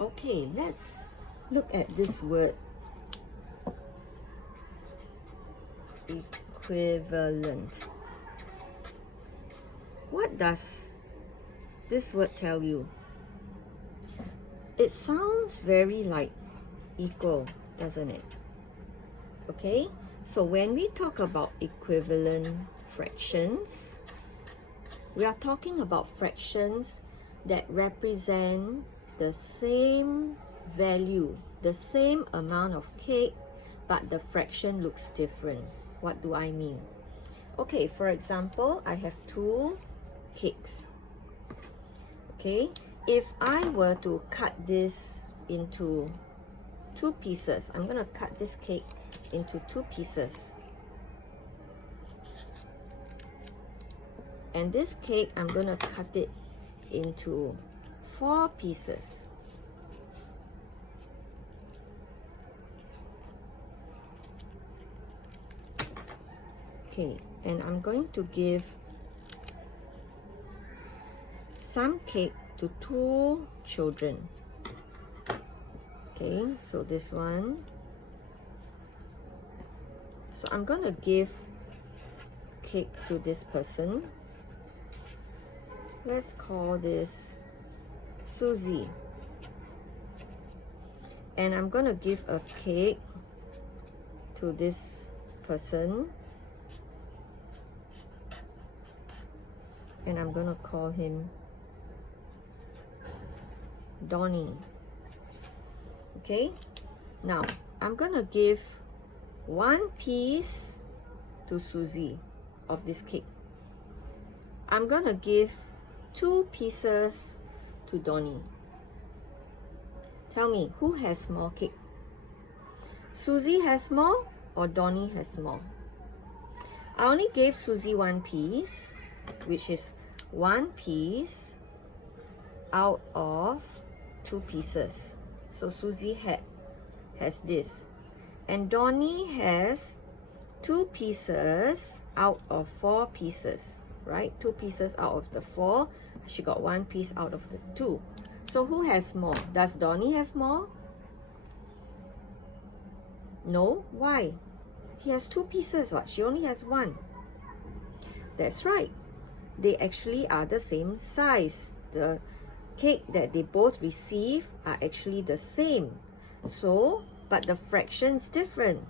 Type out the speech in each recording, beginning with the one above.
Okay, let's look at this word equivalent. What does this word tell you? It sounds very like equal, doesn't it? Okay, so when we talk about equivalent fractions, we are talking about fractions that represent the same value, the same amount of cake, but the fraction looks different. What do I mean? Okay, for example, I have 2 cakes. Okay, if I were to cut this into 2 pieces, I'm going to cut this cake into 2 pieces. And this cake, I'm going to cut it into 4 pieces. Okay, and I'm going to give some cake to 2 children. Okay, so this one. So I'm going to give cake to this person. Let's call this Susie. And I'm going to give a cake to this person. And I'm going to call him Donnie. Okay, now I'm going to give 1 piece to Susie of this cake. I'm going to give 2 pieces to Donnie. Tell me, who has more cake? Susie has more or Donnie has more? I only gave Susie 1 piece, which is 1 piece out of 2 pieces. So Susie has this. And Donnie has 2 pieces out of 4 pieces, right? 2 pieces out of the 4. She got 1 piece out of the 2. So who has more? Does Donnie have more? No. Why? He has 2 pieces. What? She only has 1. That's right. They actually are the same size. The cake that they both receive are actually the same. So, but the fraction's different.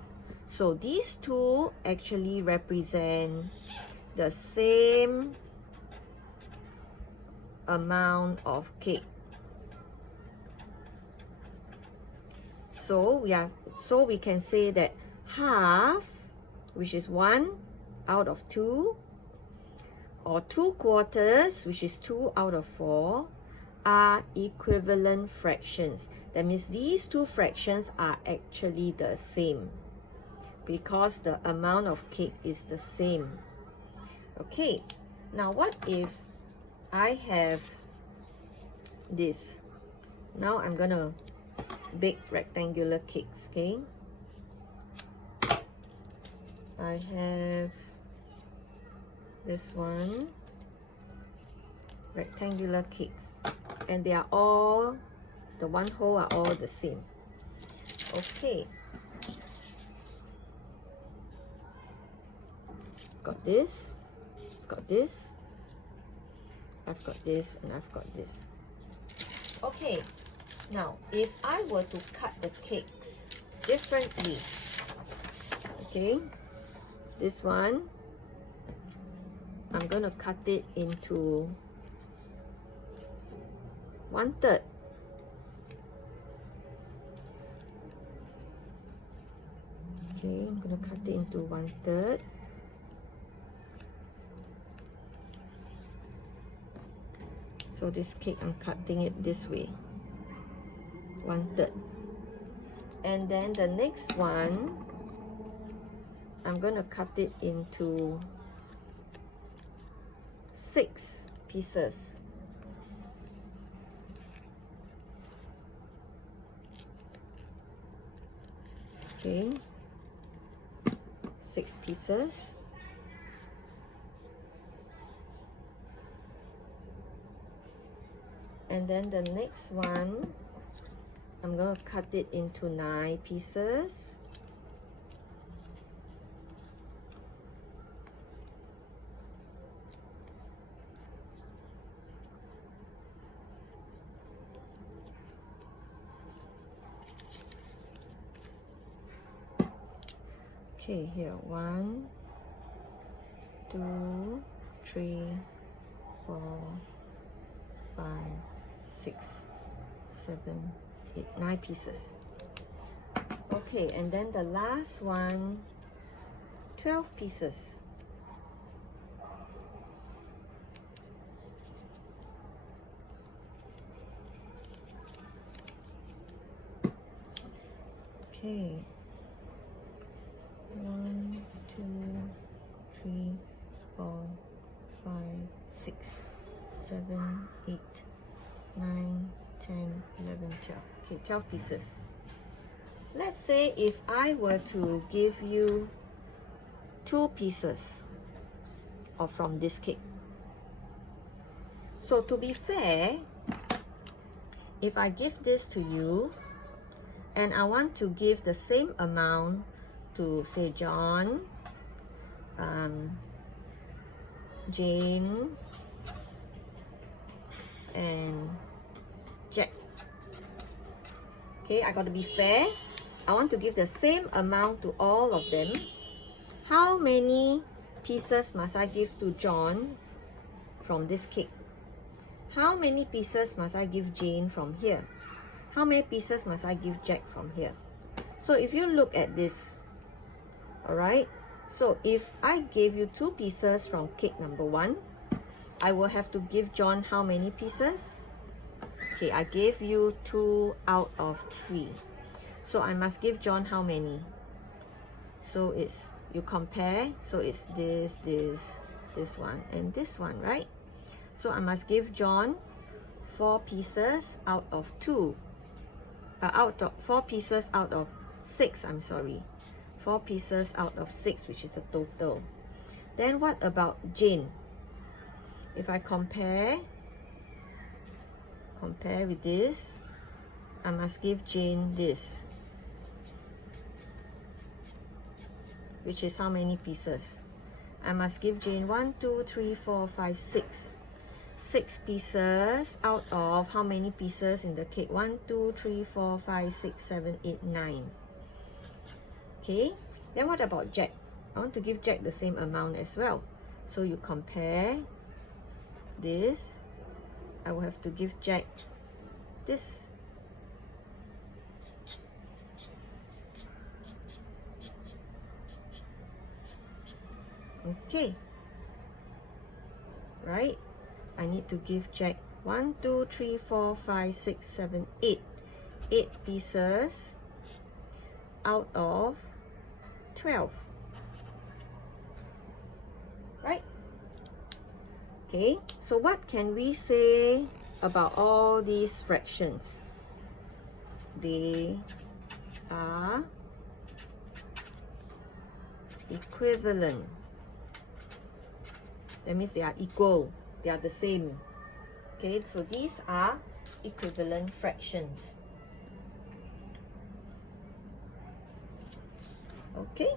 So these 2 actually represent the same amount of cake. So we can say that half, which is 1 out of 2, or 2 quarters, which is 2 out of 4, are equivalent fractions. That means these 2 fractions are actually the same because the amount of cake is the same. Okay, now what if I have this? Now I'm gonna bake rectangular cakes, okay? I have this one, rectangular cakes, and they are all, the 1 hole are all the same. Okay, got this, got this, I've got this, and I've got this. Okay, now if I were to cut the cakes differently, okay, this one, I'm going to cut it into 1/3. Okay, I'm going to cut it into 1/3. So this cake, I'm cutting it this way, 1/3. And then the next one, I'm going to cut it into 6 pieces. Okay, 6 pieces. And then the next one, I'm going to cut it into 9 pieces. Okay, here 1, 2, 3, 4, 5, 6, 7, 8, 9 pieces. Okay, and then the last one, 12 pieces. Okay. 1, 2, 3, 4, 5, 6, 7, 8, 9, 10, 11, 12. Okay, 12 pieces. Let's say if I were to give you 2 pieces from this cake. So to be fair, if I give this to you and I want to give the same amount to say John, Jane, and Jack. Okay, I got to be fair. I want to give the same amount to all of them. How many pieces must I give to John from this cake? How many pieces must I give Jane from here? How many pieces must I give Jack from here? So if you look at this, alright, so if I gave you 2 pieces from cake number 1, I will have to give John how many pieces? Okay, I gave you 2 out of 3. So I must give John how many? So it's, you compare, so it's this one, and this one, right? So I must give John 4 pieces out of 2. 4 pieces out of 6, I'm sorry. 4 pieces out of 6, which is the total. Then what about Jane? If I compare with this, I must give Jane this, which is how many pieces? I must give Jane 1, 2, 3, 4, 5, 6. 6 pieces out of how many pieces in the cake? 1, 2, 3, 4, 5, 6, 7, 8, 9. Okay, then what about Jack? I want to give Jack the same amount as well. So you compare this. I will have to give Jack this. Okay, right? I need to give Jack 1, 2, 3, 4, 5, 6, 7, 8. 8 pieces out of 12. Right? Okay, so what can we say about all these fractions? They are equivalent. That means they are equal. They are the same. Okay, so these are equivalent fractions. Okay.